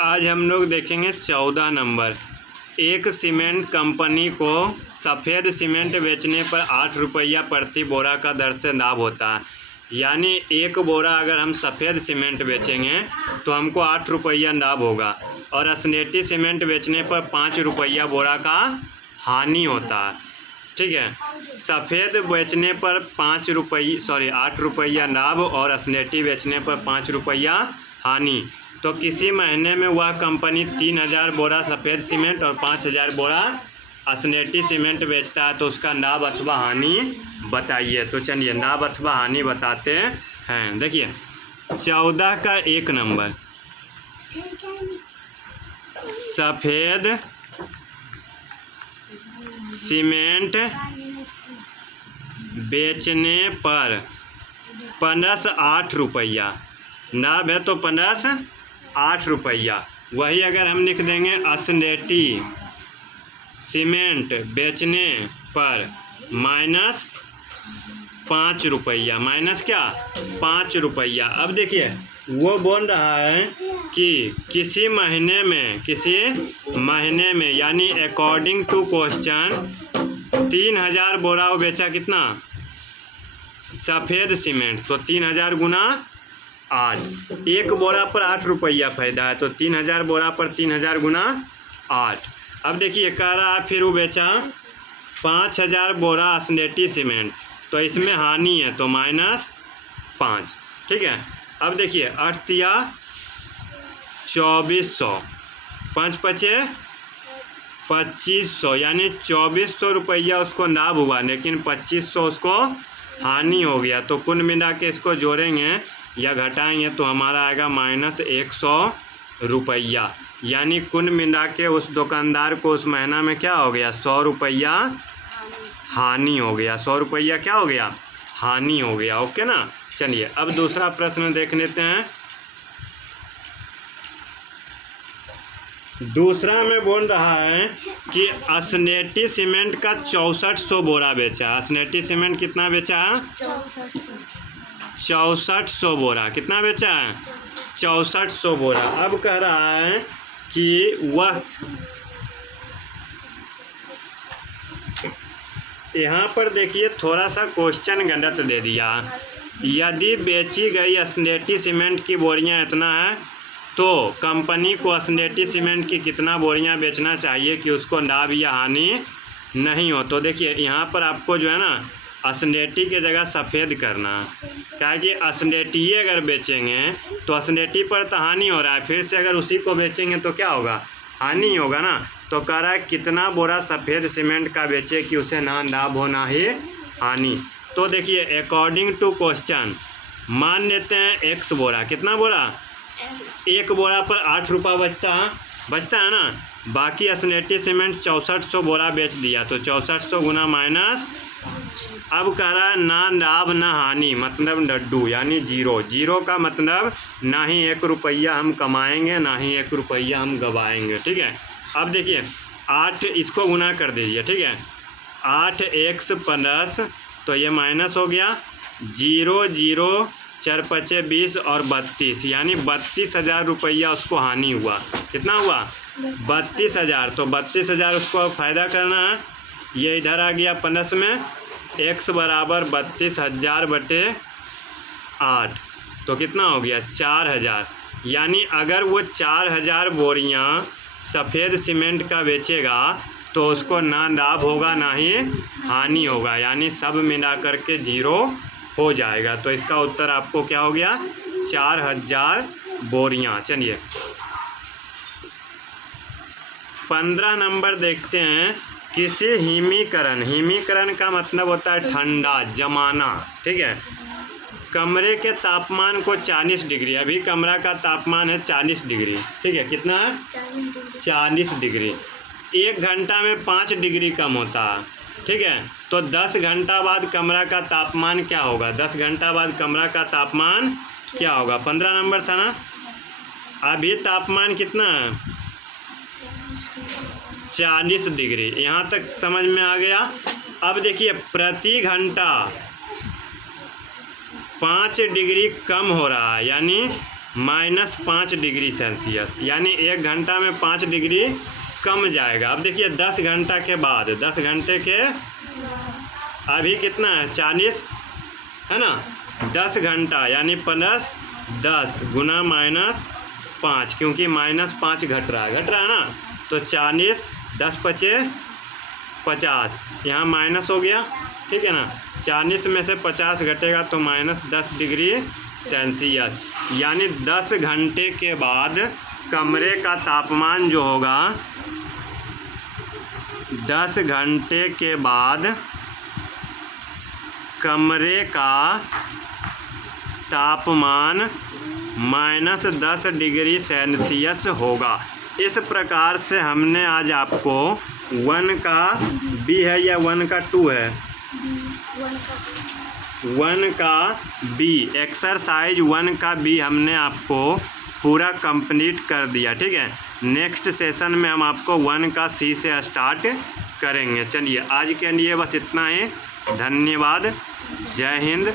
आज हम लोग देखेंगे 14 नंबर। एक सीमेंट कंपनी को सफ़ेद सीमेंट बेचने पर 8 रुपया प्रति बोरा का दर से लाभ होता है। यानी एक बोरा अगर हम सफ़ेद सीमेंट बेचेंगे तो हमको 8 रुपया लाभ होगा और असनेटी सीमेंट बेचने पर 5 रुपया बोरा का हानि होता है। ठीक है, सफ़ेद बेचने पर 8 रुपया लाभ और असनेटी बेचने पर 5 रुपया हानि। तो किसी महीने में वह कंपनी 3000 बोरा सफ़ेद सीमेंट और 5000 बोरा असनेटी सीमेंट बेचता है, तो उसका लाभ अथवा हानि बताइए। तो चलिए लाभ अथवा हानि बताते हैं। देखिए 14 का 1 नंबर, सफ़ेद सीमेंट बेचने पर प्लस 8 रुपया लाभ है, तो प्लस 8 रुपया। वही अगर हम लिख देंगे असनेटी सीमेंट बेचने पर माइनस 5 रुपया, माइनस क्या 5 रुपया। अब देखिए वो बोल रहा है कि किसी महीने में यानी अकॉर्डिंग टू क्वेश्चन 3000 बोरा वो बेचा कितना सफ़ेद सीमेंट, तो 3000 गुना 8। एक बोरा पर 8 रुपया फ़ायदा है, तो 3000 बोरा पर 3000 गुना 8। अब देखिए कह रहा है फिर वो बेचा 5000 बोरा असनेटी सीमेंट, तो इसमें हानि है, तो -5। ठीक है, अब देखिए 8 या 2400, 5 पचे 2500, यानी 2400 रुपया उसको लाभ हुआ, लेकिन 2500 उसको हानि हो गया। तो कुल मिला के इसको जोड़ेंगे या घटाएंगे तो हमारा आएगा -100 रुपया। यानी कुल मिला के उस दुकानदार को उस महीना में क्या हो गया 100 रुपया हानि हो गया। 100 रुपया क्या हो गया हानि हो गया। ओके ना। चलिए अब दूसरा प्रश्न देख लेते हैं। दूसरा में बोल रहा है कि असनेटी सीमेंट का 6400 बोरा बेचा। असनेटी सीमेंट कितना बेचा है 6400 बोरा। कितना बेचा है 6400 बोरा। अब कह रहा है कि वह यहाँ पर देखिए थोड़ा सा क्वेश्चन गलत दे दिया। यदि बेची गई असनेटी सीमेंट की बोरियां इतना है तो कंपनी को असनेटी सीमेंट की कितना बोरियां बेचना चाहिए कि उसको लाभ या हानि नहीं हो। तो देखिए यहाँ पर आपको जो है ना असनेटी के जगह सफ़ेद करना, क्या है कि असनेटी अगर बेचेंगे तो असनेटी पर तो हानि हो रहा है, फिर से अगर उसी को बेचेंगे तो क्या होगा हानि होगा ना। तो कह रहा है कितना बोरा सफ़ेद सीमेंट का बेचे कि उसे ना लाभ हो ना ही हानि। तो देखिए अकॉर्डिंग टू क्वेश्चन मान लेते हैं x बोरा। कितना बोरा एक बोरा पर 8 रुपया बचता है ना। बाकी असनेटी सीमेंट 6400 बोरा बेच दिया, तो 6400 गुना माइनस। अब कह रहा है ना लाभ ना हानि, मतलब लड्डू यानी जीरो का मतलब ना ही 1 रुपया हम कमाएंगे ना ही 1 रुपया हम गवाएंगे। ठीक है, अब देखिए 8 इसको गुना कर दीजिए। ठीक है, 8x प्लस, तो ये माइनस हो गया 0 4 पचे 20 और 32, यानी 32,000 रुपया उसको हानि हुआ। कितना हुआ 32,000। तो 32,000 उसको फ़ायदा करना है, ये इधर आ गया प्लस में x बराबर 32,000 बटे 8, तो कितना हो गया 4000। यानी अगर वो 4000 बोरियां सफ़ेद सीमेंट का बेचेगा तो उसको ना लाभ होगा ना ही हानि होगा, यानी सब मिला कर के 0 हो जाएगा। तो इसका उत्तर आपको क्या हो गया 4000 बोरियां। चलिए 15 नंबर देखते हैं। किसी हिमीकरण का मतलब होता है ठंडा जमाना। ठीक है, कमरे के तापमान को 40 डिग्री, अभी कमरा का तापमान है 40 डिग्री। ठीक है, कितना है 40 डिग्री। 1 घंटा में 5 डिग्री कम होता है। ठीक है, तो 10 घंटा बाद कमरा का तापमान क्या होगा 10 घंटा बाद कमरा का तापमान क्या होगा 15 नंबर था ना। अभी तापमान कितना है 40 डिग्री। यहाँ तक समझ में आ गया। अब देखिए प्रति घंटा 5 डिग्री कम हो रहा है, यानी -5 डिग्री सेल्सियस, यानी 1 घंटा में 5 डिग्री कम जाएगा। अब देखिए 10 घंटा के बाद, 10 घंटे के अभी कितना है 40 है ना, 10 घंटा यानी +10 गुना -5, क्योंकि -5 घट रहा है ना, तो 40 10 × 50, यहाँ माइनस हो गया, ठीक है ना। 40 में से 50 घटेगा तो -10 डिग्री सेल्सियस, यानी 10 घंटे के बाद कमरे का तापमान जो होगा, 10 घंटे के बाद कमरे का तापमान -10 डिग्री सेल्सियस होगा। इस प्रकार से हमने आज आपको 1 का बी है या 1 का 2 है, 1 का बी, एक्सरसाइज 1 का बी हमने आपको पूरा कंप्लीट कर दिया, ठीक है। नेक्स्ट सेशन में हम आपको 1 का सी से स्टार्ट करेंगे। चलिए आज के लिए बस इतना ही, धन्यवाद, जय हिंद।